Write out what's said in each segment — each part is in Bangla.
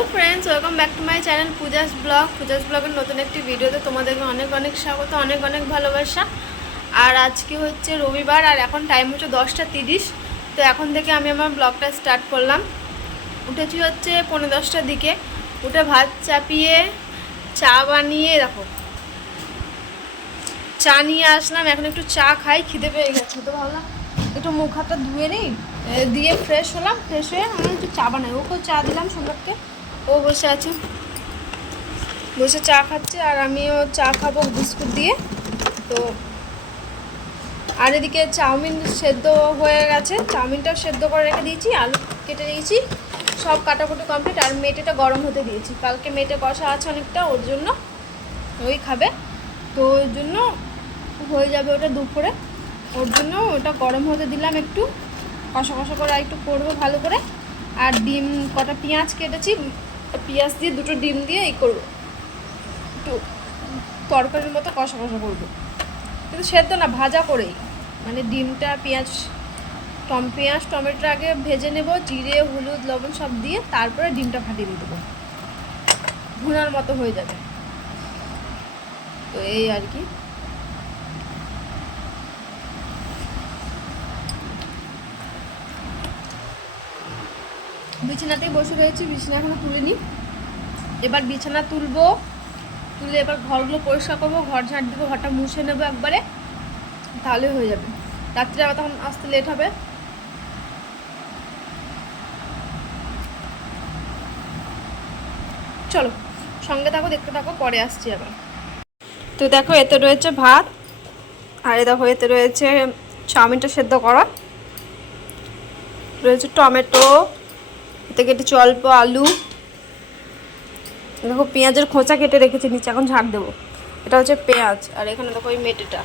Hello friends, welcome back to my channel Puja's ব্লগের নতুন একটি ভিডিওতে তোমাদেরকে অনেক অনেক স্বাগত, অনেক অনেক ভালোবাসা। আর আজকে হচ্ছে রবিবার আর এখন টাইম হচ্ছে 10:30। তো এখন থেকে আমি আমার ব্লগটা স্টার্ট করলাম। উঠেছি হচ্ছে 9:45টার দিকে, উঠে ভাত চাপিয়ে চা বানিয়ে রাখো, চা নিয়ে আসলাম। এখন একটু চা খাই, খিদে পেয়ে গেছে। তো ভাবলাম একটু মুখ হাতটা ধুয়ে নিই, দিয়ে ফ্রেশ হলাম। ফ্রেশ হয়ে আমি একটু চা বানাই, ওকেও চা দিলাম। সম্রাটকে, ও বসে আছে, বসে চা খাচ্ছে আর আমিও চা খাবো বিস্কুট দিয়ে। তো আর এদিকে চাউমিন সেদ্ধ হয়ে গেছে, চাউমিনটাও সেদ্ধ করে রেখে দিয়েছি, আলু কেটে দিয়েছি, সব কাটাকুটি কমপ্লিট। আর মেটেটা গরম হতে দিয়েছি, কালকে মেটে কষা আছে অনেকটা, ওর জন্য ওই খাবে। তো ওর জন্য হয়ে যাবে ওটা দুপুরে, ওর জন্য ওটা গরম হতে দিলাম। একটু কষা কষা করে একটু করবো ভালো করে। আর ডিম কটা পেঁয়াজ কেটেছি, পেঁয়াজ দিয়ে দুটো ডিম দিয়ে এই করবো, একটু তরকারির মতো কষা কষা করবো, কিন্তু সেদ্ধ না, ভাজা করেই। মানে ডিমটা পেঁয়াজ টমেটো আগে ভেজে নেব, জিরে হলুদ লবণ সব দিয়ে, তারপরে ডিমটা ফাটিয়ে দিয়ে দেবো, ভুনার মতো হয়ে যাবে। তো এই আর কি। বিছানাতেই বসে রয়েছি, বিছানা এখনো তুলিনি। এবার বিছানা তুলে এবার ঘরগুলো পরিষ্কার করবো, ঘর ঝাড় দেবো, ঘরটা মুছে নেবো একবারে, তাহলে হয়ে যাবে। রাত্রে আবার তখন আসতে লেট হবে। চলো সঙ্গে থাকো, দেখতে থাকো, পরে আসছি আবার। তো দেখো, এতে রয়েছে ভাত, আর দেখো এতে রয়েছে চাউমিনটা সেদ্ধ করা, রয়েছে টমেটো, এতে কেটেছি অল্প আলু, দেখো পেঁয়াজের খোঁচা কেটে রেখেছি নিচে, এখন ঝাড় দেবো। এটা হচ্ছে পেঁয়াজ, আর এখানে দেখো ওই মেটেটা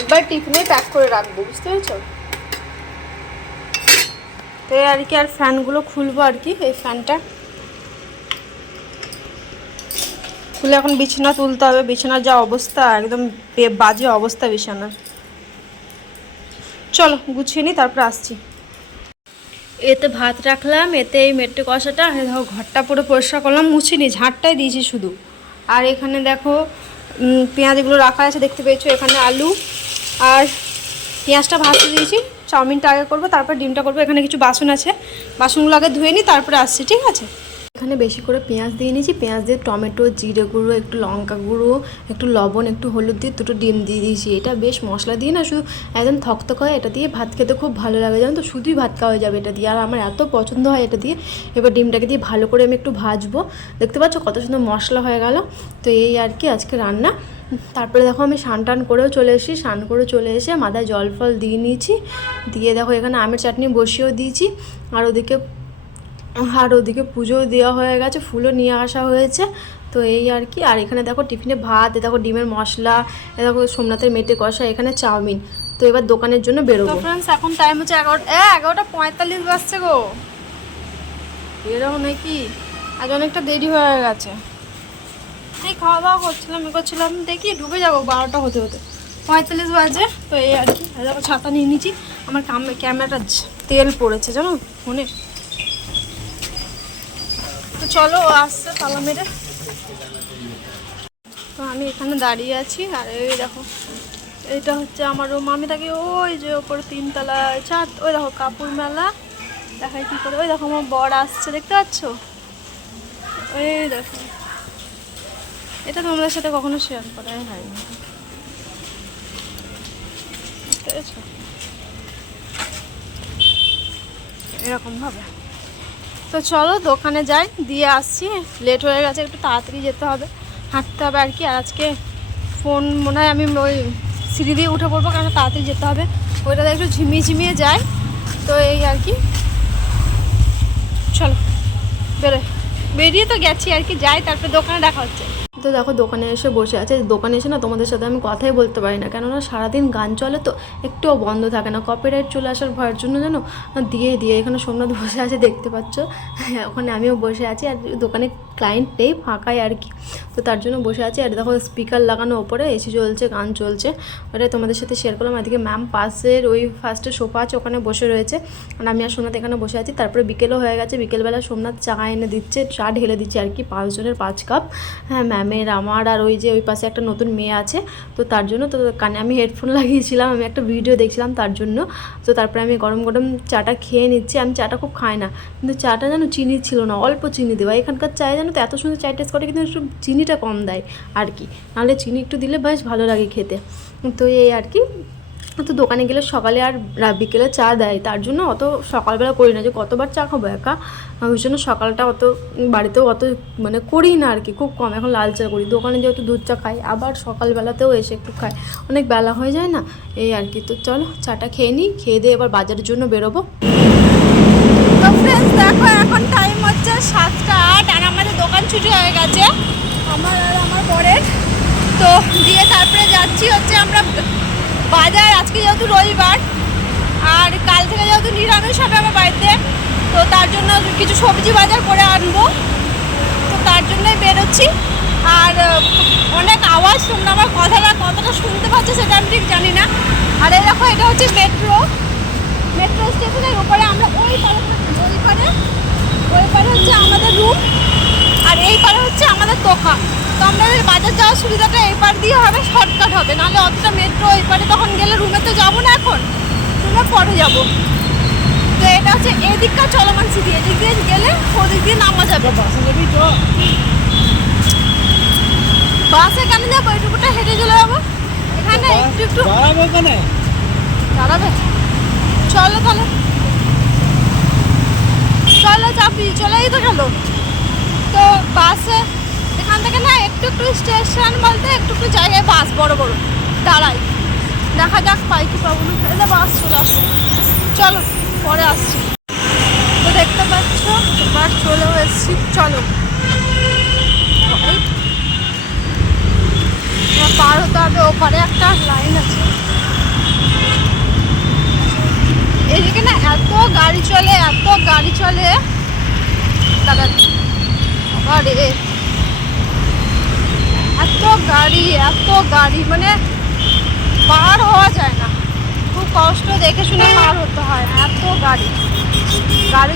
একবার টিফিনে প্যাক করে রাখবো, বুঝতে পেরেছ? তো আর কি, আর ফ্যানগুলো খুলবো আর কি। এই ফ্যানটা খুলে এখন বিছানা তুলতে হবে। বিছানার যা অবস্থা, একদম বাজে অবস্থা বিছানার। চলো গুছিয়ে নিই, তারপরে আসছি। এতে ভাত রাখলাম, এতে এই মেটে কষাটা, দেখো ঘরটা পুরো পরিষ্কার করলাম, মুছিনি, ঝাঁটটাই দিয়েছি শুধু। আর এখানে দেখো পেঁয়াজগুলো রাখা আছে, দেখতে পেয়েছো। এখানে আলু আর পেঁয়াজটা ভাজতে দিয়েছি, চাউমিনটা আগে করবো, তারপর ডিমটা করবো। এখানে কিছু বাসন আছে, বাসনগুলো আগে ধুয়ে নিই, তারপরে আসছি, ঠিক আছে? এখানে বেশি করে পেঁয়াজ দিয়ে নিয়েছি, পেঁয়াজ দিয়ে টমেটো, জিরে গুঁড়ো, একটু লঙ্কা গুঁড়ো, একটু লবণ, একটু হলুদ দিয়ে দুটো ডিম দিয়ে দিয়েছি। এটা বেশ মশলা দিয়ে না, শুধু একদম থকথক হয়। এটা দিয়ে ভাত খেতে খুব ভালো লাগে, জানো তো, শুধুই ভাত খাওয়া হয়ে যাবে এটা দিয়ে, আর আমার এত পছন্দ হয় এটা দিয়ে। এবার ডিমটাকে দিয়ে ভালো করে আমি একটু ভাজবো। দেখতে পাচ্ছ কত সুন্দর মশলা হয়ে গেল। তো এই আর কি আজকে রান্না। তারপরে দেখো আমি স্নান করেও চলে এসেছি, স্নান করে চলে এসে মাথায় জল ফল দিয়ে নিয়েছি, দিয়ে দেখো এখানে আমের চাটনি বসিয়েও দিয়েছি। আর ওদিকে পুজোও দেওয়া হয়ে গেছে, ফুলও নিয়ে আসা হয়েছে। তো এই আর কি। আর এখানে দেখো টিফিনে ভাত, এ দেখো ডিমের মশলা, এ দেখো সোমনাথের মেটে কষা, এখানে চাউমিন। তো এবার দোকানের জন্য বেরোবো। তো ফ্রেন্ডস, এখন টাইম হচ্ছে 11:45 বাজছে গো। বেরোবো নাকি? আজ অনেকটা দেরি হয়ে গেছে। এই খাওয়া দাওয়া করছিলাম, দেখি ঢুকে যাবো 12টা হতে 45 বাজে। তো এই আর কি। দেখো ছাতা নিয়ে নিয়েছি, আমার ক্যামেরাটা তেল পড়েছে জানো ফোনে। তো চলো, ও আসছে তালা মেরে। তো আমি এখানে দাঁড়িয়ে আছি, আর এই দেখো এইটা হচ্ছে আমার রুম। আমি থাকি ওই যে ওপরে 3তলায় ছাদ, ওই দেখো কাপড় মেলা দেখাই কি করে। ওই দেখো আমার বর আসছে, দেখতে পাচ্ছ? ওই দেখো, এটা তোমাদের সাথে কখনো শেয়ার করাই হয়নি, বুঝতে পেরেছো? এরকমভাবে। তো চলো দোকানে যাই, দিয়ে আসছি। লেট হয়ে গেছে, একটু তাড়াতাড়ি যেতে হবে, হাঁটতে হবে আর কি। আর আজকে ফোন মনে হয় আমি ওই সিঁড়ি দিয়ে উঠে পড়বো, কারণ তাড়াতাড়ি যেতে হবে। ওইটাতে একটু ঝিমিয়ে যায়। তো এই আর কি, চলো বেরিয়ে তো গেছি আর কি, যাই, তারপরে দোকানে দেখা হচ্ছে। তো দেখো দোকানে এসে বসে আছে। দোকানে এসে না তোমাদের সাথে আমি কথাই বলতে পারি না, কেননা সারাদিন গান চলে তো একটুও বন্ধ থাকে না, কপিরাইট চলে আসার ভয়ের জন্য যেন দিয়ে এখানে সোমনাথ বসে আছে দেখতে পাচ্ছ, ওখানে আমিও বসে আছি। আর দোকানে ক্লায়েন্ট নেই, ফাঁকাই আর কি, তো তার জন্য বসে আছি। আর দেখো স্পিকার লাগানো, ওপরে এসি চলছে, গান চলছে, ওটা তোমাদের সাথে শেয়ার করলাম। এদিকে ম্যাম পাশের ওই ফার্স্টে সোফা আছে ওখানে বসে রয়েছে, আর আমি আর সোমনাথ এখানে বসে আছি। তারপরে বিকেলও হয়ে গেছে, বিকেলবেলা সোমনাথ চা এনে দিচ্ছে, চা ঢেলে দিচ্ছে আর কি, 5 জনের 5 কাপ। হ্যাঁ, ম্যামের, আমার, আর ওই যে ওই পাশে একটা নতুন মেয়ে আছে, তো তার জন্য। তো কানে আমি হেডফোন লাগিয়েছিলাম, আমি একটা ভিডিও দেখছিলাম তার জন্য। তো তারপরে আমি গরম গরম চাটা খেয়ে নিচ্ছি। আমি চাটা খুব খাই না, কিন্তু চাটা যেন চিনি ছিল না, অল্প চিনি দেওয়া। এখানকার চায় জানো তো এত সুন্দর চাই টেস্ট করে, কিন্তু একটু চিনিটা কম দেয় আর কি, নাহলে চিনি একটু দিলে বেশ ভালো লাগে খেতে। তো এই আর কি। তো দোকানে গেলে সকালে আর বিকেলে চা দেয়, তার জন্য অত সকালবেলা করি না, যে কতবার চা খাবো একা, ওই জন্য সকালটা অত বাড়িতেও অত মানে করি না আর কি, খুব কম। এখন লাল চা করি, দোকানে যেহেতু দুধ চা খাই, আবার সকালবেলাতেও এসে একটু খাই, অনেক বেলা হয়ে যায় না, এই আর কি। তো চলো চাটা খেয়ে নিই, খেয়ে দিয়ে এবার বাজারের জন্য বেরোবো। তো ফ্রেন্ডস দেখো এখন টাইম হচ্ছে 7:08, আর আমাদের দোকান ছুটি হয়ে গেছে, আমার আর আমার বরের। তো দিয়ে তারপরে যাচ্ছি হচ্ছে আমরা বাজার। আজকে যেহেতু রবিবার, আর কাল থেকে যেহেতু নিরামিষ হবে আমার বাড়িতে, তো তার জন্য কিছু সবজি বাজার করে আনবো, তো তার জন্যই বেরোচ্ছি। আর অনেক আওয়াজ, তোমরা আমার কথাটা কতটা শুনতে পাচ্ছ সেটা আমি ঠিক জানি না। আর এই দেখো এটা হচ্ছে মেট্রো স্টেশনের উপরে, আমরা ওই পারে হচ্ছে আমাদের রুম, আর এই পারে হচ্ছে আমাদের দোকান। তো আমাদের বাজার যাওয়ার সুবিধাটা এই পার দিয়ে হবে, শর্টকাট হবে, নাহলে অতটা মেট্রো এই পারে তখন গেলে রুমে তো যাবো না, এখন রুমে পরে যাবো। তো এটা হচ্ছে এদিককার চলমান সিটি, এদিক দিয়ে গেলে ওদিক দিয়ে নামা যাবে। বাসে কেন যাবো, এইটুকুটা হেঁটে চলে যাবো, এখানে একটু দাঁড়াবে। চলো তাহলে, চলো চাপি, চলেই তো গেল। তো বাসে এখান থেকে না একটু স্টেশন বলতে একটু জায়গায় বাস বড় দাঁড়াই, দেখা যাক পাই কি পাবো না, এলে বাস চলে আসো। চলো পরে আসছি। তো দেখতে পাচ্ছ এবার চলেও এসছি, চলো পার হতে হবে, ওপারে একটা লাইন আছে। এদিকে না এত গাড়ি চলে দাদা, আরে এত গাড়ি মানে পার হওয়া যায় না, খুব কষ্ট দেখে শুনে পার হতে হয়, এত গাড়ি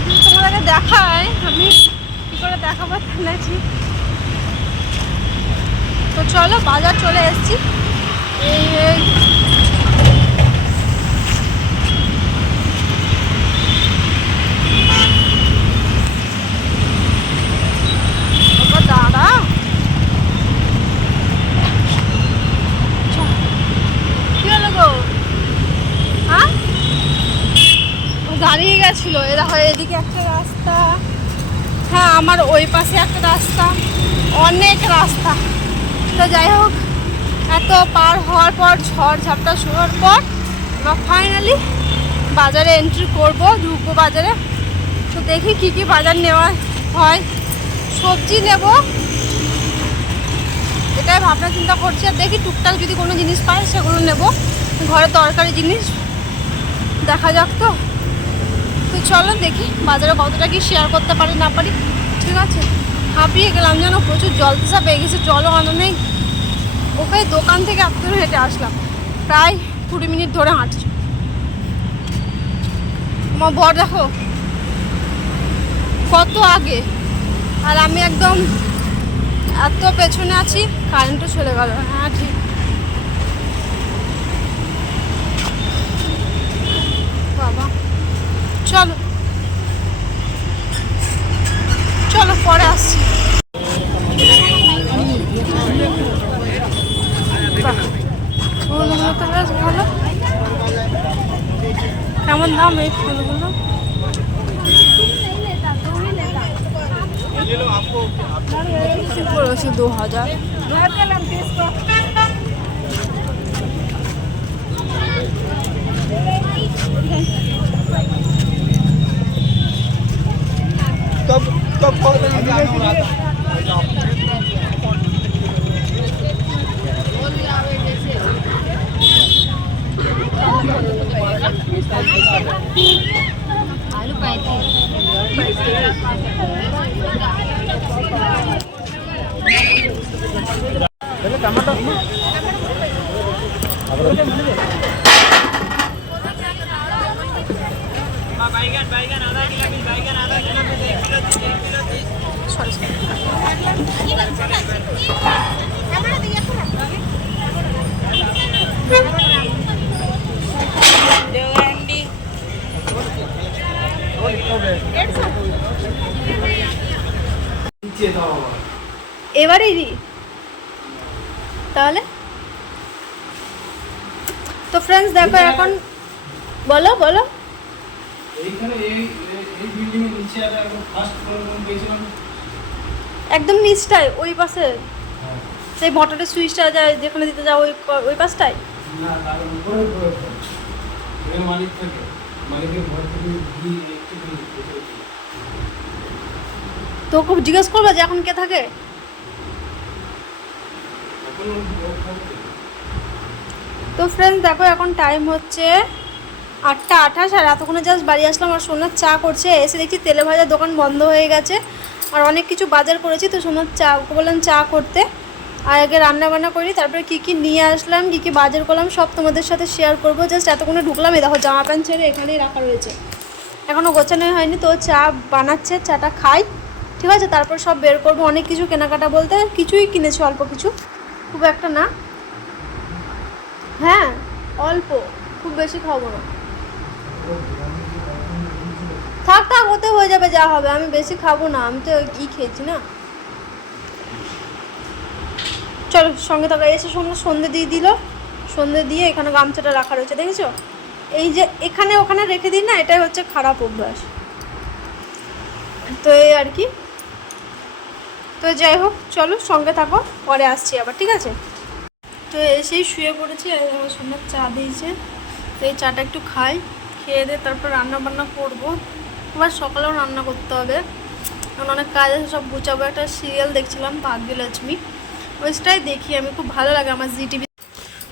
যদি তোমাদেরকে দেখায়, আমি কি করে দেখাবো ফেলেছি। তো চলো বাজার চলে এসছি। এই দাঁড়া, কি হলো গো? হ্যাঁ, দাঁড়িয়ে গেছিল। এ দেখো এদিকে একটা রাস্তা, হ্যাঁ আমার ওই পাশে একটা রাস্তা, অনেক রাস্তা। তো যাই হোক, এত পার হওয়ার পর, ঝড় ঝাপটা শোয়ার পর এবার ফাইনালি বাজারে এন্ট্রি করবো, ঢুকবো বাজারে। তো দেখি কি বাজার নেওয়া হয়, সবজি নেব এটাই ভাবনা চিন্তা করছি। আর দেখি টুকটাক যদি কোনো জিনিস পাই সেগুলো নেব, ঘরের দরকারি জিনিস, দেখা যাক। তো চলো দেখি বাজারে কতটা কি শেয়ার করতে পারি না পারি। ঠিক আছে, হাঁপিয়ে গেলাম যেন, প্রচুর জল তৃষা পেয়ে গেছে, জলও আনা নেই। ওকে দোকান থেকে এত দূর হেঁটে আসলাম, প্রায় 20 মিনিট ধরে হাঁটছি। আমার বর দেখো কত আগে, আর আমি একদম এত পেছনে আছি, কারেন্টও চলে গেল। হ্যাঁ ঠিক, বাবা চলো পরে আসছি। ফুলগুলো তো বেশ ভালো, কেমন দাম এই ফুলগুলো? পড়েছে 2000। आलू पाइती टमाटो बैगन आधा किलो बैगन आधा किलो में 1 किलो 1 किलो 30 এবারেই দি তাহলে। তো ফ্রেন্ডস দেখো এখন বলো বলো। এইখানে এই বিল্ডিং এর নিচে আছে একদম ফার্স্ট ফ্লোর রুম পেয়েছিলাম একদম নিচটায় ওই পাশে সেই মোটরের সুইচটা যায় যেখানে দিতে যাও ওই পাশটায় না তার উপরে এর মালিক থাকে মালিকের ঘর থেকে কি একটু তোকে জিজ্ঞেস করবে যে এখন কে থাকে। তো ফ্রেন্ডস দেখো এখন টাইম হচ্ছে 8:28 আর এতক্ষণে জাস্ট বাড়ি আসলাম আর সোনার চা করছে। এসে দেখছি তেলে ভাজার দোকান বন্ধ হয়ে গেছে আর অনেক কিছু বাজার করেছি। তো সোনার চা ওকে বললাম চা করতে আর আগে রান্না বান্না করি, তারপরে কী কী নিয়ে আসলাম কী কী বাজার করলাম সব তোমাদের সাথে শেয়ার করবো। জাস্ট এতক্ষণে ঢুকলাম, এই দেখো জামা প্যান্ট ছেড়ে এখানেই রাখা রয়েছে, এখনও গোছানোই হয়নি। তো চা বানাচ্ছে, চাটা খাই, ঠিক আছে, তারপর সব বের করবো। অনেক কিছু কেনাকাটা বলতে কিছুই কিনেছি, অল্প কিছু, খুব একটা না। হ্যাঁ অল্প, খুব বেশি খাবো না। থাক থাক ওতে হয়ে যাবে যা হবে, আমি বেশি খাবো না, আমি তো ই খেয়েছি না। চলো সঙ্গে থাকা। এসে সন্ধে দিয়ে দিল, সন্ধে দিয়ে এখানে গামছাটা রাখা রয়েছে দেখেছো। এই যে এখানে ওখানে রেখে দিই না, এটাই হচ্ছে খারাপ অভ্যাস। তো এই আর কি। তো যাই হোক চলো সঙ্গে থাকো, পরে আসছি আবার, ঠিক আছে। তো এসেই শুয়ে পড়েছি, আমার সঙ্গে চা দিয়েছে, তো এই চাটা একটু খাই, খেয়ে দিয়ে তারপর রান্না বান্না করবো। আবার সকালেও রান্না করতে হবে, কারণ অনেক কাজ আছে, সব গুছাবো। একটা সিরিয়াল দেখছিলাম ভাগ্যলক্ষ্মী, ওইটাই দেখি আমি, খুব ভালো লাগে আমার জি টিভি।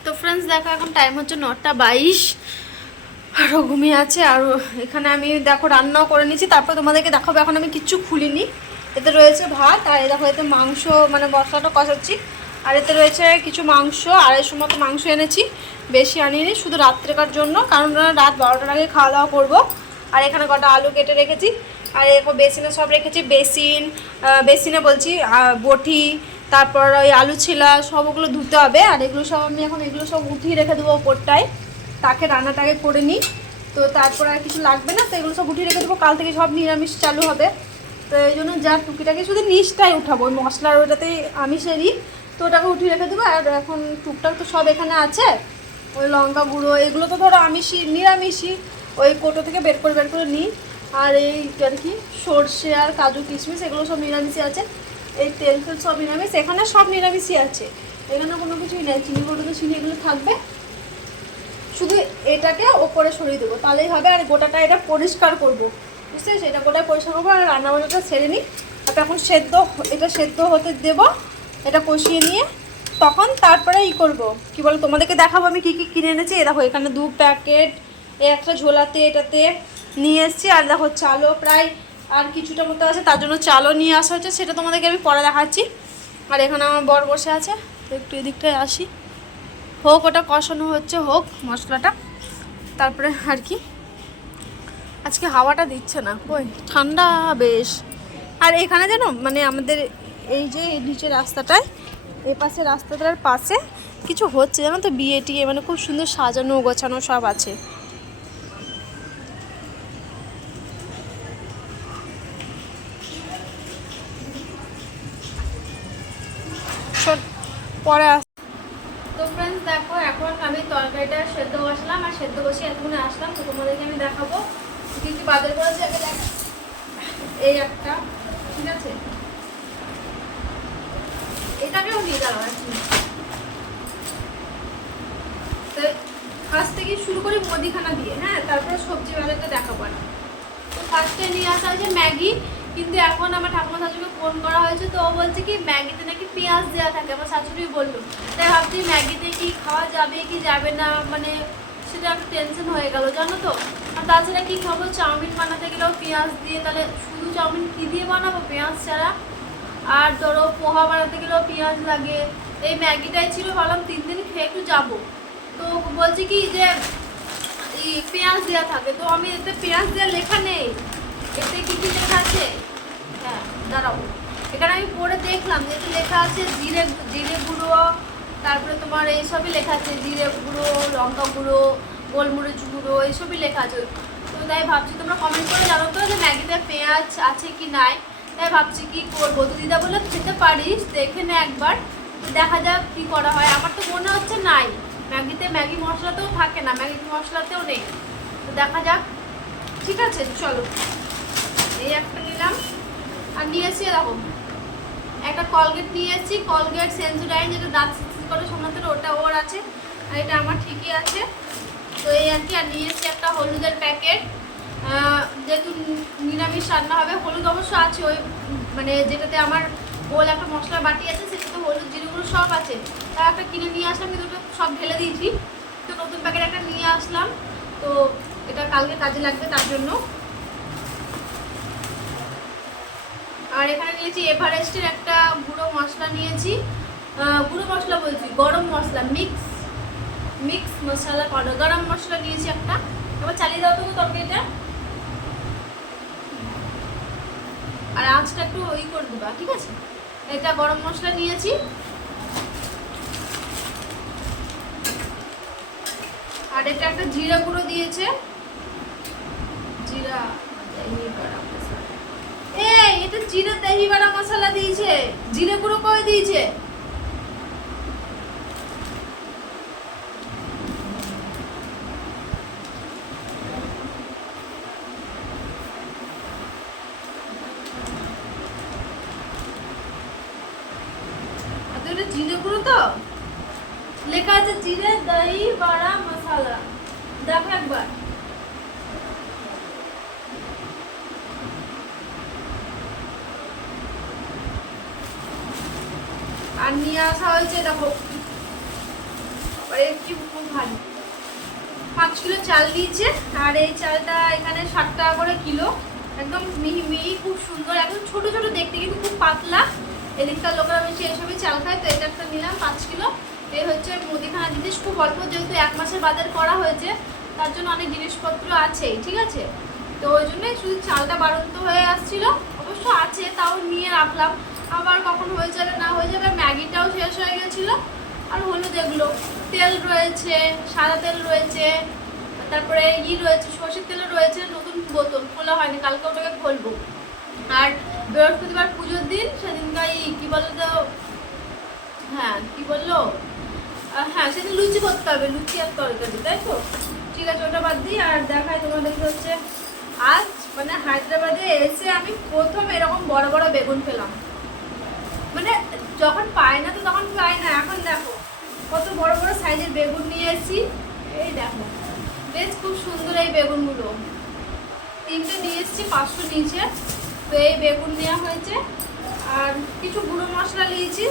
তো ফ্রেন্ডস দেখো এখন টাইম হচ্ছে 9:22 আরও ঘুমিয়ে আছে। আর এখানে আমি দেখো রান্নাও করে নিয়েছি, তারপর তোমাদেরকে দেখাবো। এখন আমি কিচ্ছু খুলিনি, এতে রয়েছে ভাত আর দেখো এতে মাংস, মানে মশলাটা কষাচ্ছি। আর এতে রয়েছে কিছু মাংস, 250 মতো মাংস এনেছি, বেশি আনিনি, শুধু রাত্রেকার জন্য, কারণ রাত 12টার আগে খাওয়া দাওয়া করবো। আর এখানে কটা আলু কেটে রেখেছি, আর এরকম বেসিনে সব রেখেছি, বেসিনে বলছি বটি, তারপর ওই আলু ছিলা সব ওগুলো ধুতে হবে। আর এগুলো সব আমি এখন এগুলো সব উঠিয়ে রেখে দেবো ওপরটায়, তাকে রান্নাটাকে করে নিই। তো তারপর আর কিছু লাগবে না, তো এগুলো সব উঠিয়ে রেখে দেবো, কাল থেকে সব নিরামিষ চালু হবে। তো এই জন্য যা টুকিটাকে শুধু নিচটাই উঠাবো, ওই মশলার ওইটাতেই আমিষেরই, তো ওটাকে উঠিয়ে রেখে দেবো। আর এখন টুকটাক তো সব এখানে আছে, ওই লঙ্কা গুঁড়ো এগুলো তো ধরো আমিষই নিরামিষই, ওই কোটো থেকে বের করে নিই। আর এই আর কি সর্ষে আর কাজু কিশমিশ এগুলো সব নিরামিষই আছে, এই তেল সব নিরামিষ, এখানে সব নিরামিষই আছে, এখানে কোনো কিছুই নেই। চিনি গুঁড়ো তো চিনি এগুলো থাকবে, শুধু এটাকে ওপরে সরিয়ে দেবো তাহলেই হবে। আর গোটাটা এটা পরিষ্কার করবো, বুঝতে পারছি, এটা গোটা পরিষ্কার করবো। আর রান্নাবান্নাটা সেরে নিই, তারপর এখন এটা সেদ্ধ হতে দেবো, এটা কষিয়ে নিয়ে তখন তারপরে করবো কি বলো, তোমাদেরকে দেখাবো আমি কী কী কিনে এনেছি। এ দেখো এখানে 2 প্যাকেট, একটা ঝোলাতে এটাতে নিয়ে এসেছি। আর দেখো চালও প্রায় আর কিছুটা মতো আছে, তার জন্য চালও নিয়ে আসা হচ্ছে, সেটা তোমাদেরকে আমি পরে দেখাচ্ছি। আর এখানে আমার বর বসে আছে, তো একটু এদিকটায় আসি, হোক ওটা কষানো হচ্ছে, হোক মশলাটা, তারপরে আর কি। আজকে হাওয়াটা দিচ্ছে না, ওই ঠান্ডা বেশ। আর এখানে যেন মানে আমাদের এই যে নিচের রাস্তাটায়, এই পাশে রাস্তাটার পাশে কিছু হচ্ছে জানো তো, বিয়ে টিয়ে, মানে খুব সুন্দর সাজানো গোছানো সব আছে। পরে তো ফ্রেন্ডস দেখো এখন আমি তরকারিটা সেদ্ধ বসলাম, আর সেদ্ধ বসে এতক্ষণে আসলাম। তো তোমাদেরকে আমি দেখাবো কী কী বাজার করেছি। আগে দেখ, এই একটা, ঠিক আছে, এটাকেও নিয়ে যাওয়া আছে। তো ফার্স্ট থেকে শুরু করি মুদিখানা দিয়ে, হ্যাঁ, তারপরে সবজি বাজারটা দেখাবো। তো ফার্স্টে নিয়ে আসা হয়েছে ম্যাগি, কিন্তু এখন আমার ঠাকুমা শাশুড়িকে ফোন করা হয়েছে, তো ও বলছে কি ম্যাগিতে নাকি পেঁয়াজ দেওয়া থাকে, আমার শাশুড়ি বললো। তাই ভাবছি ম্যাগিতে কি খাওয়া যাবে কি যাবে না, মানে সে সেটা একটা টেনশন হয়ে গেল জানো তো। আর তাছাড়া কি খাবো, চাউমিন বানাতে গেলেও পেঁয়াজ দিয়ে, তাহলে শুধু চাউমিন কি দিয়ে বানাবো পেঁয়াজ ছাড়া। আর ধরো পোহা বানাতে গেলেও পেঁয়াজ লাগে। এই ম্যাগিটাই ছিল, ভাবলাম 3 দিন খেয়ে একটু যাবো। তো বলছি কি যে এই পেঁয়াজ দেওয়া থাকে, তো আমি এতে পেঁয়াজ দেওয়া লেখা নেই। এতে কি কি লেখা আছে, হ্যাঁ দাঁড়াও, এখানে আমি পড়ে দেখলাম যে এতে লেখা আছে জিরে জিরে গুঁড়ো, তারপরে তোমার এইসবই লেখা আছে, জিরে গুঁড়ো, লঙ্কা গুঁড়ো, গোলমরিচ গুঁড়ো, এইসবই লেখা আছে। তো তাই ভাবছি তোমরা কমেন্ট করে জানো তো যে ম্যাগিতে পেঁয়াজ আছে কি নাই। তাই ভাবছি কি করবো, তো দিদা বলে খেতে পারিস, দেখে নে একবার, দেখা যাক কি করা হয়। আমার তো মনে হচ্ছে নাই, ম্যাগিতে ম্যাগি মশলাতেও থাকে না, ম্যাগি মশলাতেও নেই। তো দেখা যাক, ঠিক আছে চলো। এই একটা নিলাম, আর নিয়ে এসেছি এরকম একটা কলগেট নিয়ে এসেছি, কলগেট সেন্সোডাইন, যেটা দাঁত সিসি করে সোনাতে, ওটা ওর আছে, আর এটা আমার ঠিকই আছে। তো এই আর কি। আর নিয়ে এসেছি একটা হলুদের প্যাকেট, যেহেতু নিরামিষ রান্না হবে। হলুদ অবশ্য আছে ওই মানে যেটাতে আমার গোল একটা মশলার বাটি আছে, সেটাতে হলুদ জিরেগুলো সব আছে। তার একটা কিনে নিয়ে আসলাম, কিন্তু ওটা সব ঢেলে দিয়েছি। তো নতুন প্যাকেট একটা নিয়ে আসলাম, তো এটা কালকে কাজে লাগবে তার জন্য। আর এখানে নিয়েছি এভারেস্টের একটা গুঁড়ো মশলা নিয়েছি, গুঁড়ো মশলা বলছি, গরম মশলা, মিক্স মশলা পাউডার, গরম মশলা নিয়েছি একটা। এবার চালিয়ে দাও তো তরকারিটা, আর আঁচটা একটু ওই করে দেবা, ঠিক আছে। এটা গরম মশলা নিয়েছি, আর এটা একটা জিরা গুঁড়ো দিয়েছে, জিরা এটা জিরা দহি বাড়া মশলা দিয়েছে, জিরে গুঁড়ো করে দিয়েছে। জিরে গুঁড়ো তো লেখা আছে, জিরে দহি বাড়া মশলা, দেখো একবার। আর নিয়ে আসা হয়েছে দেখো, খুব ভালো 5 কিলো চাল দিয়েছে। আর এই চালটা এখানে 60 টাকা করে কিলো, একদম মিহি মিহি, খুব সুন্দর, একদম ছোট ছোট দেখতে, কিন্তু খুব পাতলা। এদিককার লোকেরা বেশি এসবই চাল খায়, তো এটা একটা নিলাম 5 কিলো। এই হচ্ছে মুদিখানা জিনিস, খুব অল্প, যেহেতু 1 মাসের বাজার করা হয়েছে, তার জন্য অনেক জিনিসপত্র আছেই, ঠিক আছে। তো ওই জন্যই শুধু চালটা বাড়ন্ত হয়ে আসছিল, অবশ্য আছে, তাও নিয়ে রাখলাম, আবার কখন হয়ে যাবে না হয়ে যাবে। ম্যাগিটাও শেষ হয়ে গেছিলো, আর হলুদ এগুলো, তেল রয়েছে, সাদা তেল রয়েছে, তারপরে রয়েছে সর্ষের তেলও রয়েছে, নতুন বোতল খোলা হয়নি, কালকে ওটাকে খুলবো। আর বৃহস্পতিবার পুজোর দিন, সেদিনকার কি বলো তো, হ্যাঁ কি বললো, হ্যাঁ সেদিন লুচি করতে হবে, লুচি আর তরকারি, তাই তো। ঠিক আছে, ওটা বাদ দিই। আর দেখাই তোমাদেরকে হচ্ছে, আজ মানে হায়দ্রাবাদে এসে আমি প্রথম এরকম বড় বড় বেগুন পেলাম। মানে যখন পাই না তো তখন পাই না, এখন দেখো কত বড় বড় সাইজের বেগুন নিয়ে এসেছি। এই দেখো বেশ খুব সুন্দর এই বেগুনগুলো, 3টে নিয়ে এসেছি, 500 নিচে। তো এই বেগুন নেওয়া হয়েছে, আর কিছু গুঁড়ো মশলা নিয়েছি,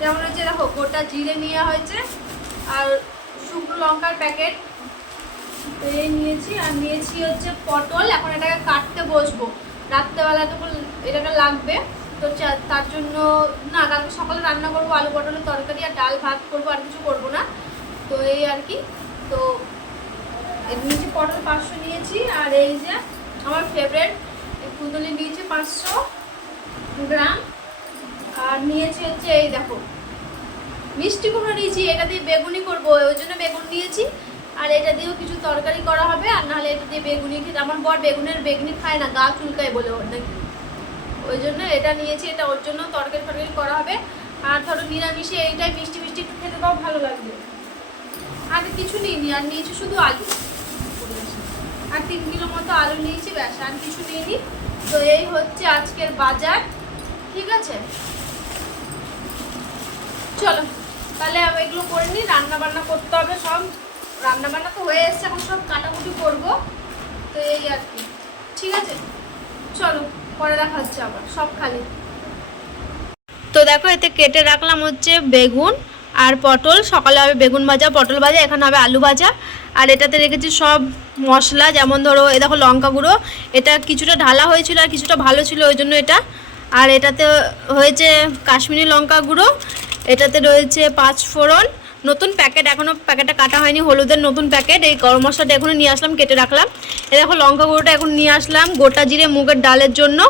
যেমন হচ্ছে দেখো গোটা জিরে নেওয়া হয়েছে, আর শুকনো লঙ্কার প্যাকেট, তো এই নিয়েছি। আর নিয়েছি হচ্ছে পটল, এখন এটাকে কাটতে বসবো, রাত্রেবেলা তো এটাকে লাগবে, তো তার জন্য না, কালকে সকালে রান্না করবো আলু পটলের তরকারি, আর ডাল ভাত করবো, আর কিছু করবো না। তো এই আর কি। তো নিয়েছি পটল 500 নিয়েছি, আর এই যে আমার ফেভারিট কুঁদলি নিয়েছি 500 গ্রাম, আর নিয়েছি হচ্ছে এই দেখো মিষ্টি কুমড়ো নিয়েছি, এটা দিয়ে বেগুনি করবো, ওই জন্য বেগুন নিয়েছি। আর এটা দিয়েও কিছু তরকারি করা হবে, আর নাহলে এটা দিয়ে বেগুনি খেতে, আমার বর বেগুনি খায় না, গা চুলকায় বলে ওর নাকি, ওই জন্য এটা নিয়েছি, এটা ওর জন্য তরকারি করা হবে। আর ধরো নিরামিষে এইটাই মিষ্টি মিষ্টি একটু খেতে পাও, ভালো লাগবে। আর কিছু নিইনি, আর নিয়েছি শুধু আলু, আর 3 কিলো মতো আলু নিয়েছি, ব্যাস, আর কিছু নিইনি। তো এই হচ্ছে আজকের বাজার, ঠিক আছে। চলো তাহলে এগুলো করে নিই, রান্না বান্না করতে হবে সব, রান্না বান্না তো হয়ে এসছে, এখন সব কাটাকুটি করবো। তো এই আর কি, ঠিক আছে চলো, পরে দেখা হচ্ছে আবার, সব খালি। তো দেখো এতে কেটে রাখলাম হচ্ছে বেগুন আর পটল, সকালে হবে বেগুন ভাজা পটল ভাজা, এখানে হবে আলু ভাজা। আর এটাতে রেখেছি সব মশলা, যেমন ধরো এ দেখো লঙ্কা গুঁড়ো, এটা কিছুটা ঢালা হয়েছিল আর কিছুটা ভালো ছিল ওই জন্য এটা। আর এটাতে হয়েছে কাশ্মীরি লঙ্কা গুঁড়ো, এটাতে রয়েছে 5 ফোড়ন, নতুন প্যাকেট, এখনও প্যাকেটটা কাটা হয়নি, হলুদের নতুন প্যাকেট। এই গরম মশলাটা এখনও নিয়ে আসলাম, কেটে রাখলাম। এই দেখো লঙ্কা গুঁড়োটা এখন নিয়ে আসলাম গোটা জিরে মুগের ডালের জন্য।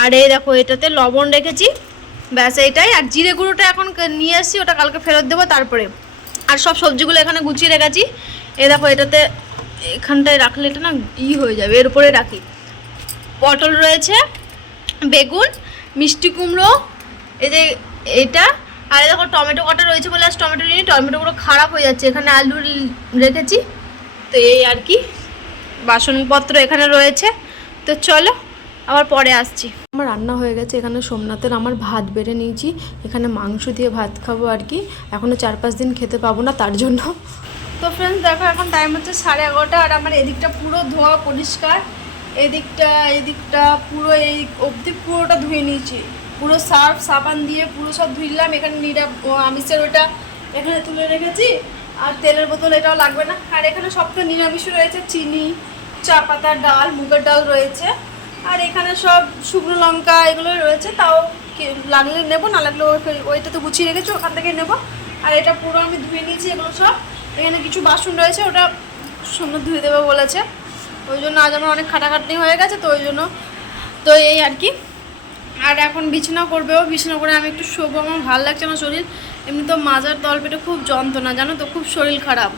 আর এই দেখো এটাতে লবণ রেখেছি, ব্যাস এইটাই। আর জিরে গুঁড়োটা এখন নিয়ে আসছি, ওটা কালকে ফেরত দেবো তারপরে। আর সব সবজিগুলো এখানে গুছিয়ে রেখেছি। এই দেখো এটাতে এখানটায় রাখলে এটা না হয়ে যাবে, এর উপরে রাখি। পটল রয়েছে, বেগুন, মিষ্টি কুমড়ো, এই যে এটা। আর এই দেখো টমেটো কাটা রয়েছে বলে আজ টমেটো নিয়ে, টমেটোগুলো খারাপ হয়ে যাচ্ছে। এখানে আলু রেখেছি। তো এই আর কি, বাসনপত্র এখানে রয়েছে। তো চলো আবার পরে আসছি। আমার রান্না হয়ে গেছে, এখানে সোমনাথের আমার ভাত বেড়ে নিয়েছি, এখানে মাংস দিয়ে ভাত খাবো আর কি। এখনও 4-5 দিন খেতে পাবো না তার জন্য। তো ফ্রেন্ডস দেখো এখন টাইম হচ্ছে 11:30, আর আমার এদিকটা পুরো ধোয়া পরিষ্কার, এদিকটা পুরো এই অবধি পুরোটা ধুয়ে নিয়েছি, পুরো সার্ফ সাবান দিয়ে পুরো সব ধুইলাম। এখানে আমিষের ওটা এখানে তুলে রেখেছি, আর তেলের বোতল এটাও লাগবে না। আর এখানে সব তো নিরামিষ রয়েছে, চিনি, চা পাতা, ডাল, মুগের ডাল রয়েছে। আর এখানে সব শুকনো লঙ্কা এগুলো রয়েছে, তাও লাগলে নেবো, না লাগলে ওইটা তো গুছিয়ে রেখেছি, ওখান থেকে নেবো। আর এটা পুরো আমি ধুয়ে নিয়েছি এগুলো সব। এখানে কিছু বাসন রয়েছে, ওটা সুন্দর ধুয়ে দেবে বলেছে, ওই জন্য আজ আমার অনেক খাটাখাটনি হয়ে গেছে, তো ওই জন্য। তো এই আর কি। আর এখন বিছানা করবেও, বিছানা করে আমি একটু শোবো, আমার ভালো লাগছে না শরীর। এমনি তো মাজার তলপেটে খুব যন্ত্রণা জানো তো, খুব শরীর খারাপ।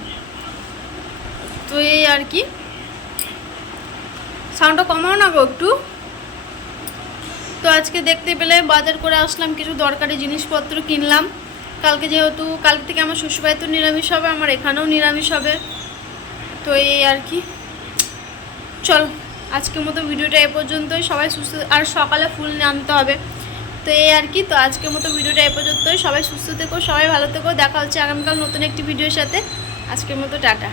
তো এই আর কি, সাউন্ডটা কমাও না গো একটু। তো আজকে দেখতে পেলে বাজার করে আসলাম, কিছু দরকারি জিনিসপত্র কিনলাম। কালকে যেহেতু কালকে থেকে আমার শ্বশুরবাড়িতে নিরামিষ হবে, আমার এখানেও নিরামিষ হবে। তো এই আর কি, চল আজকের মতো ভিডিওটা এ পর্যন্তই। সবাই সুস্থ, আর সকালে ফুল আনতে হবে। তো এই আর কি, তো আজকের মতো ভিডিওটা এ পর্যন্তই। সবাই সুস্থ থেকো, সবাই ভালো থেকো, দেখা হচ্ছে আগামীকাল নতুন একটি ভিডিওর সাথে। আজকের মতো টাটা।